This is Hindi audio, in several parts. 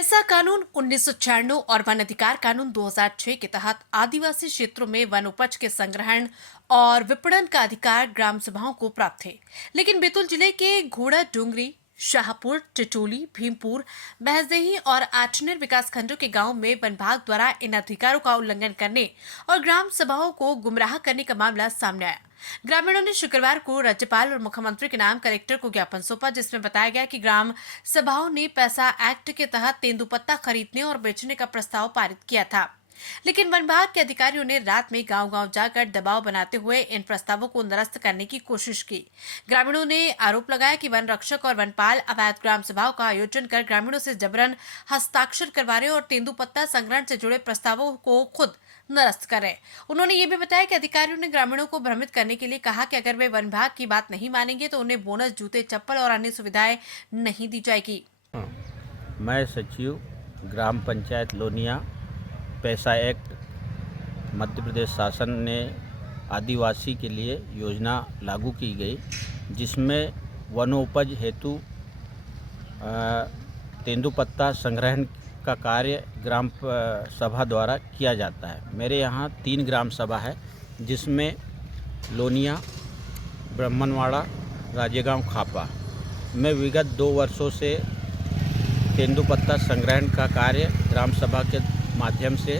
पैसा कानून 1996 और वन अधिकार कानून 2006 के तहत आदिवासी क्षेत्रों में वन उपज के संग्रहण और विपणन का अधिकार ग्राम सभाओं को प्राप्त है। लेकिन बैतूल जिले के घोड़ा डूंगरी, शाहपुर, टिटोली, भीमपुर, बहसदेही और आठनेर विकास खंडों के गांव में वन विभाग द्वारा इन अधिकारों का उल्लंघन करने और ग्राम सभाओं को गुमराह करने का मामला सामने आया। ग्रामीणों ने शुक्रवार को राज्यपाल और मुख्यमंत्री के नाम कलेक्टर को ज्ञापन सौंपा, जिसमें बताया गया कि ग्राम सभाओं ने पैसा एक्ट के तहत तेंदुपत्ता खरीदने और बेचने का प्रस्ताव पारित किया था। लेकिन वन विभाग के अधिकारियों ने रात में गांव-गांव जाकर दबाव बनाते हुए इन प्रस्तावों को निरस्त करने की कोशिश की। ग्रामीणों ने आरोप लगाया कि वन रक्षक और वनपाल अवैध ग्राम सभाओं का आयोजन कर ग्रामीणों से जबरन हस्ताक्षर करवा रहे और तेंदुपत्ता संग्रहण से जुड़े प्रस्तावों को खुद निरस्त करें। उन्होंने ये भी बताया कि अधिकारियों ने ग्रामीणों को भ्रमित करने के लिए कहा कि अगर वे वन विभाग की बात नहीं मानेंगे तो उन्हें बोनस, जूते, चप्पल और अन्य सुविधाएं नहीं दी जाएगी। मैं सचिव ग्राम पंचायत लोनिया। पैसा एक्ट मध्य प्रदेश शासन ने आदिवासी के लिए योजना लागू की गई, जिसमें वनोपज हेतु तेंदुपत्ता संग्रहण का कार्य ग्राम सभा द्वारा किया जाता है। मेरे यहाँ 3 ग्राम सभा है, जिसमें लोनिया, ब्राह्मणवाड़ा, राजेगांव, खापा में विगत 2 वर्षों से तेंदुपत्ता संग्रहण का कार्य ग्राम सभा के माध्यम से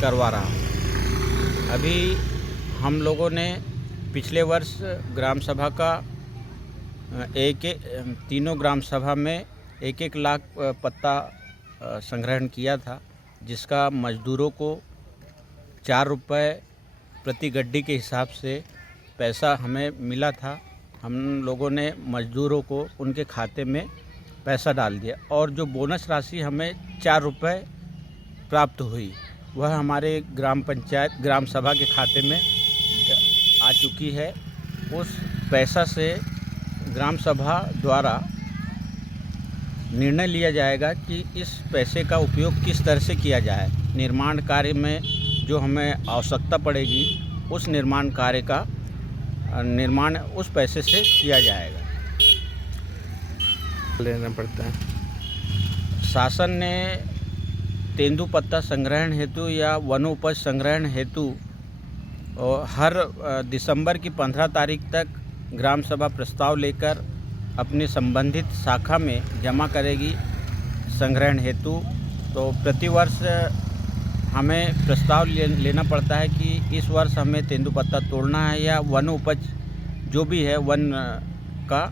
करवा रहा हूँ। अभी हम लोगों ने पिछले वर्ष ग्राम सभा का तीनों ग्राम सभा में 1-1 लाख पत्ता संग्रहण किया था, जिसका मजदूरों को 4 रुपये प्रति गड्डी के हिसाब से पैसा हमें मिला था। हम लोगों ने मजदूरों को उनके खाते में पैसा डाल दिया और जो बोनस राशि हमें 4 रुपये प्राप्त हुई, वह हमारे ग्राम सभा के खाते में आ चुकी है। उस पैसा से ग्राम सभा द्वारा निर्णय लिया जाएगा कि इस पैसे का उपयोग किस तरह से किया जाए। निर्माण कार्य में जो हमें आवश्यकता पड़ेगी, उस निर्माण कार्य का निर्माण उस पैसे से किया जाएगा। लेना पड़ता है। शासन ने तेंदुपत्ता संग्रहण हेतु या वनोपज संग्रहण हेतु हर दिसंबर की 15 तारीख तक ग्राम सभा प्रस्ताव लेकर अपनी संबंधित शाखा में जमा करेगी संग्रहण हेतु। तो प्रतिवर्ष हमें प्रस्ताव लेना पड़ता है कि इस वर्ष हमें तेंदुपत्ता तोड़ना है या वन उपज जो भी है वन का,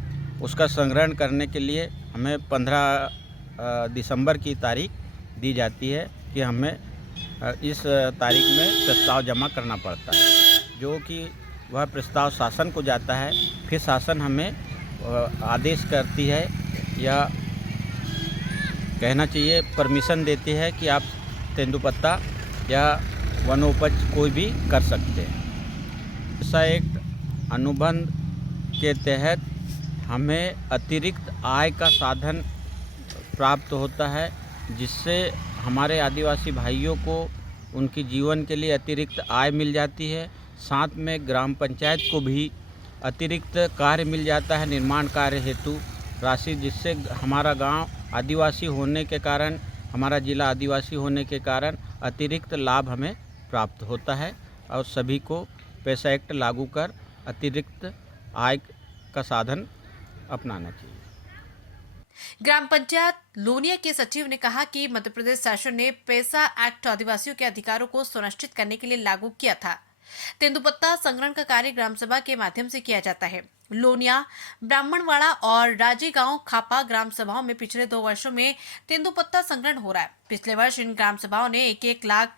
उसका संग्रहण करने के लिए हमें 15 दिसंबर की तारीख दी जाती है कि हमें इस तारीख में प्रस्ताव जमा करना पड़ता है, जो कि वह प्रस्ताव शासन को जाता है। फिर शासन हमें आदेश करती है या कहना चाहिए परमिशन देती है कि आप तेंदुपत्ता या वनोपज कोई भी कर सकते हैं। ऐसा एक अनुबंध के तहत हमें अतिरिक्त आय का साधन प्राप्त होता है, जिससे हमारे आदिवासी भाइयों को उनकी जीवन के लिए अतिरिक्त आय मिल जाती है। साथ में ग्राम पंचायत को भी अतिरिक्त कार्य मिल जाता है, निर्माण कार्य हेतु राशि, जिससे हमारा गांव आदिवासी होने के कारण, हमारा जिला आदिवासी होने के कारण अतिरिक्त लाभ हमें प्राप्त होता है। और सभी को पैसा एक्ट लागू कर अतिरिक्त आय का साधन अपनाना चाहिए। ग्राम पंचायत लोनिया के सचिव ने कहा कि मध्य प्रदेश शासन ने पैसा एक्ट आदिवासियों के अधिकारों को सुनिश्चित करने के लिए लागू किया था। तेंदुपत्ता संग्रहण का कार्य ग्राम सभा के माध्यम से किया जाता है। लोनिया, ब्राह्मणवाड़ा और राजेगांव, खापा ग्राम सभाओं में पिछले 2 वर्षों में तेंदुपत्ता संग्रहण हो रहा है। पिछले वर्ष इन ग्राम सभाओं ने 1-1 लाख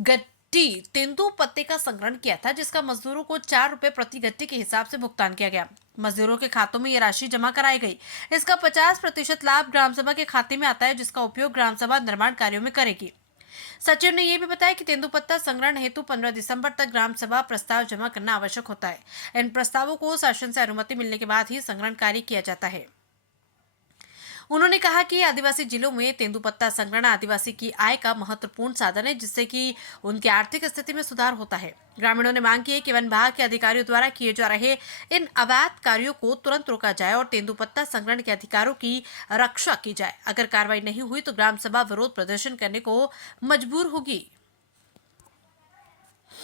गट्टी तेंदुपत्ते का संग्रहण किया था, जिसका मजदूरों को 4 रुपए प्रति गट्टी के हिसाब से भुगतान किया गया। मजदूरों के खातों में यह राशि जमा कराई गई। इसका 50% लाभ ग्राम सभा के खाते में आता है, जिसका उपयोग ग्राम सभा निर्माण कार्यों में करेगी। सचिव ने यह भी बताया कि तेंदुपत्ता संग्रहण हेतु 15 दिसंबर तक ग्राम सभा प्रस्ताव जमा करना आवश्यक होता है। इन प्रस्तावों को शासन से अनुमति मिलने के बाद ही संग्रहण कार्य किया जाता है। उन्होंने कहा कि आदिवासी जिलों में तेंदुपत्ता संग्रहण आदिवासी की आय का महत्वपूर्ण साधन है, जिससे कि उनकी आर्थिक स्थिति में सुधार होता है। ग्रामीणों ने मांग की है कि वन विभाग के अधिकारियों द्वारा किए जा रहे इन अवैध कार्यों को तुरंत रोका जाए और तेंदुपत्ता संग्रहण के अधिकारों की रक्षा की जाए। अगर कार्रवाई नहीं हुई तो ग्राम सभा विरोध प्रदर्शन करने को मजबूर होगी।